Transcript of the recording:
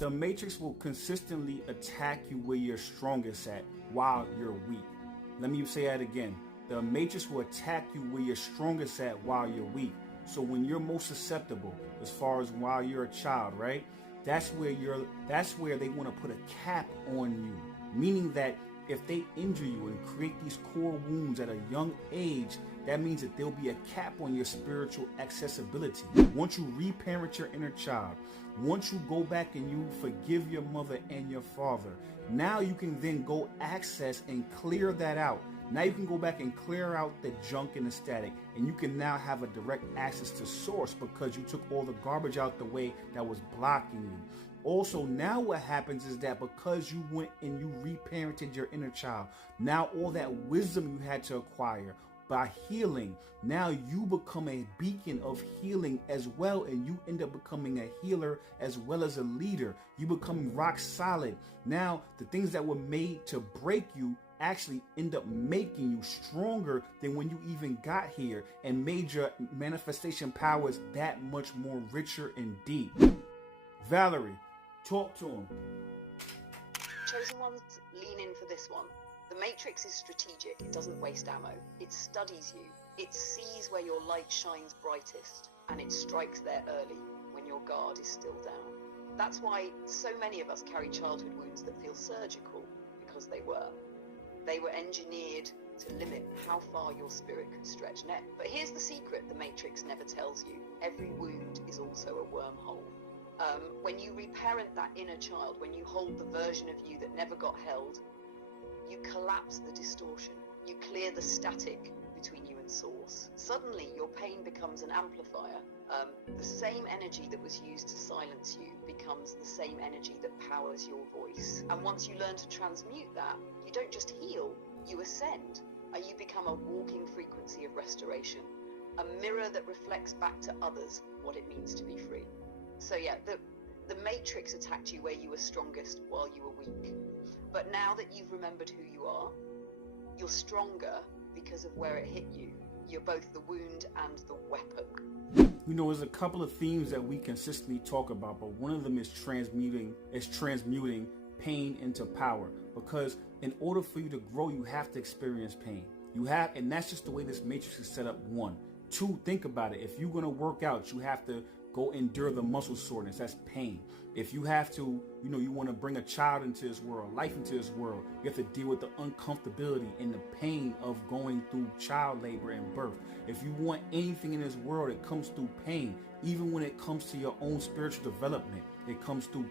The matrix will consistently attack you where you're strongest at while you're weak. Let me say that again. The matrix will attack you where you're strongest at while you're weak. So when you're most susceptible, as far as while you're a child, right? That's where they want to put a cap on you. Meaning that if they injure you and create these core wounds at a young age, that means that there'll be a cap on your spiritual accessibility. Once you reparent your inner child, once you go back and you forgive your mother and your father, now you can then go access and clear that out. Now you can go back and clear out the junk and the static, and you can now have a direct access to source because you took all the garbage out the way that was blocking you. Also, now what happens is that because you went and you reparented your inner child, now all that wisdom you had to acquire by healing, now you become a beacon of healing as well, and you end up becoming a healer as well as a leader. You become rock solid. Now, the things that were made to break you actually end up making you stronger than when you even got here, and made your manifestation powers that much more richer and deep. Valerie, talk to him. Chosen ones, lean in for this one. The Matrix is strategic. It doesn't waste ammo. It studies you. It sees where your light shines brightest, and it strikes there early when your guard is still down. That's why so many of us carry childhood wounds that feel surgical, because they were. They were engineered to limit how far your spirit could stretch next. But here's the secret the Matrix never tells you. Every wound is also a wormhole. When you reparent that inner child, when you hold the version of you that never got held, you collapse the distortion. You clear the static between you and source. Suddenly, your pain becomes an amplifier. The same energy that was used to silence you becomes the same energy that powers your voice. And once you learn to transmute that, you don't just heal, you ascend. You become a walking frequency of restoration, a mirror that reflects back to others what it means to be free. So yeah, the Matrix attacked you where you were strongest while you were weak. But now that you've remembered who you are, you're stronger because of where it hit you. You're both the wound and the weapon. You know, there's a couple of themes that we consistently talk about, but one of them is transmuting pain into power. Because in order for you to grow, you have to experience pain. And that's just the way this matrix is set up. 1. 2, think about it. If you're going to work out, you have to go endure the muscle soreness. That's pain. If you have to, you want to bring a child into this world, life into this world, you have to deal with the uncomfortability and the pain of going through child labor and birth. If you want anything in this world, it comes through pain. Even when it comes to your own spiritual development, it comes through